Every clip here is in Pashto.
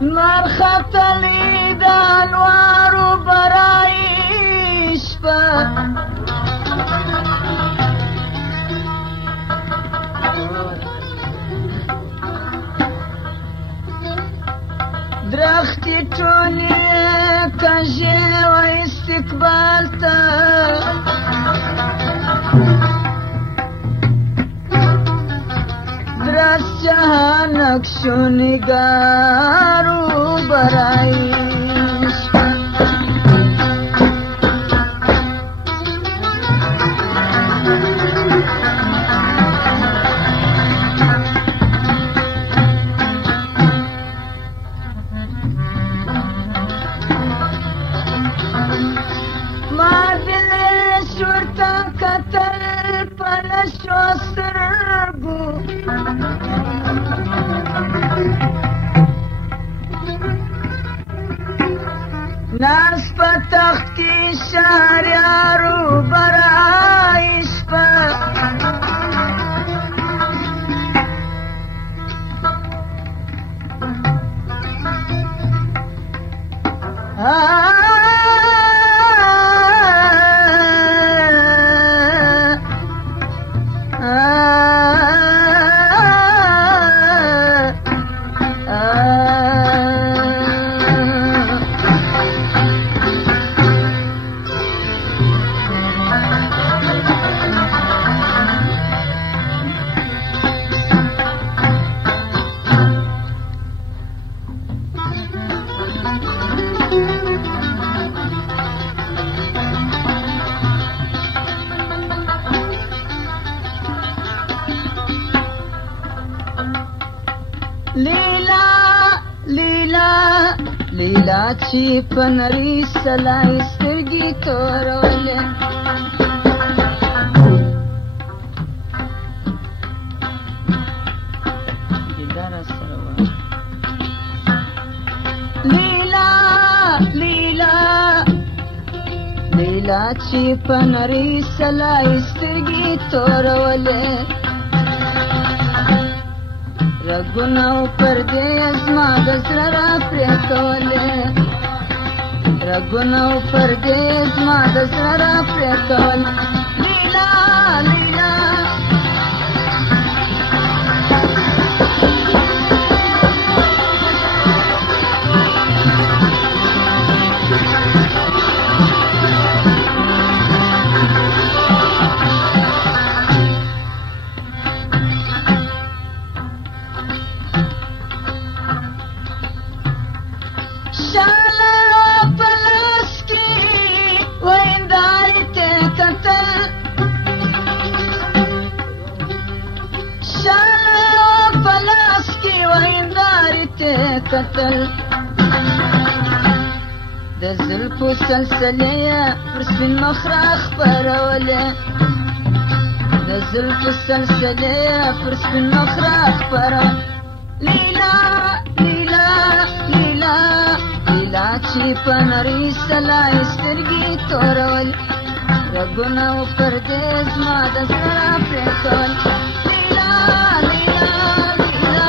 مر ختلی د انوارو برای شپه درختی ټولې کژې و استقبال ته درس جهان نقشو نگارو برای ناس په تخت کې شهریارو برای شپه لیلا چې په نري سلای سترګې تورولې لیلا چې په نري سلای سترګې تورولې رګونه او پردې زما د زړه را پرې کولې رګونه او پردې زما د زړه را پرې کولې لیلا لیلا قتل د زلفو سلسلې پر سپین مخ راخپرولې د زلفو سلسلې پر سپین مخ راخپرولې لیلا لیلا لیلا لیلا چې په نري سلای سترګې تورولې رګونه او پردې زما د زړه پرې کولې لیلا لیلا لیلا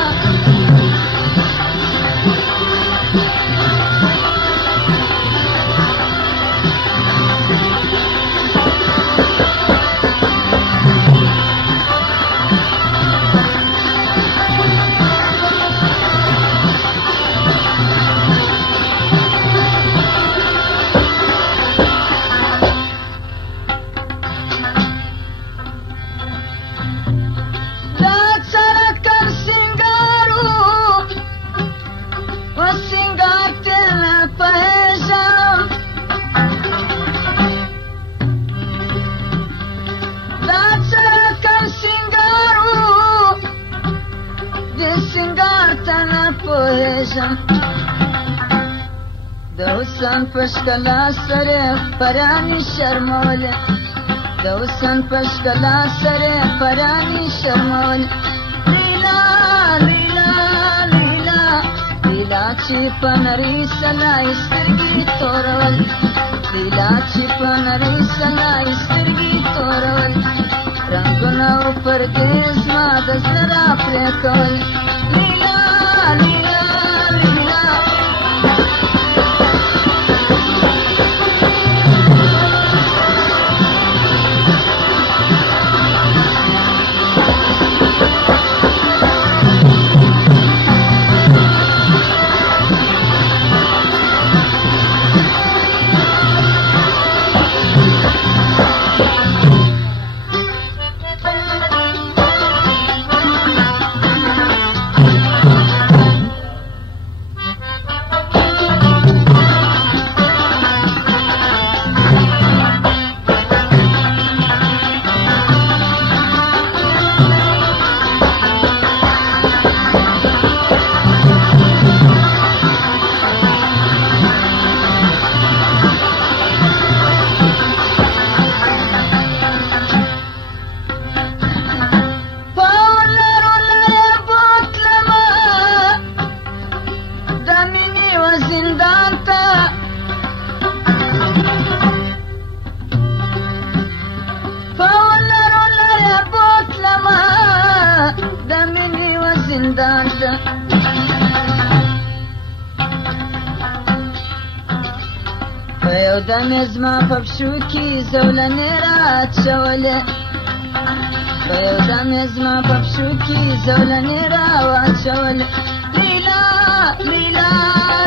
د حسن په ښکلا سره پراني شرموله د حسن په ښکلا سره پراني شرموله لیلا لیلا لیلا لیلا چې په نري سلای سترګې تورولې لیلا چې په نري سلای سترګې تورولې رنګونه او پردې زما د زړه را پرې کولې لیلا لیلا لیلا د مینې و زندان ته په یو دم یې زما په پښو کې زولنې رااچولې په یو دم یې زما په پښو کې زولنې راواچولې لیلا لیلا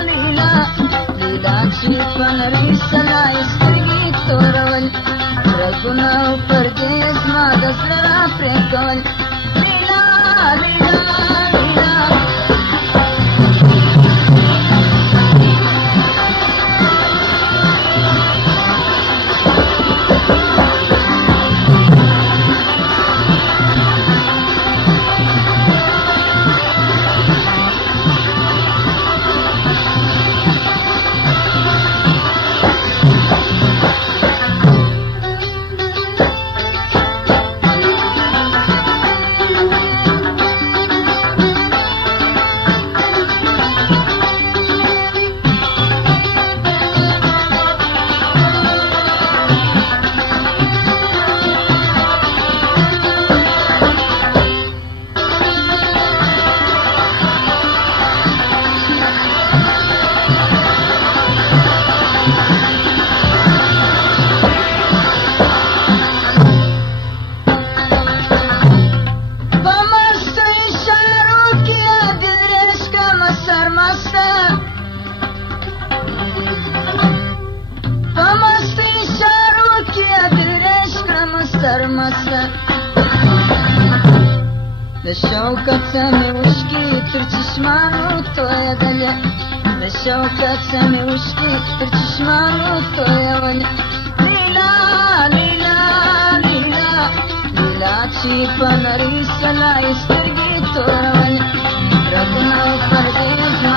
لیلا لیلا چې په نرۍ سلا یې سترګې تورول رګونه او پردې زما د زړه راپرې کول لیلا لیلا لیلا د شوکت سمې اوښکې تر چشمانو تویېدلې د شوکت سمې اوښکې تر چشمانو تویولې لیلا لیلا لیلا لیلا چې په نرۍ سلا یې سترګې تورولې رګونه او پردې زما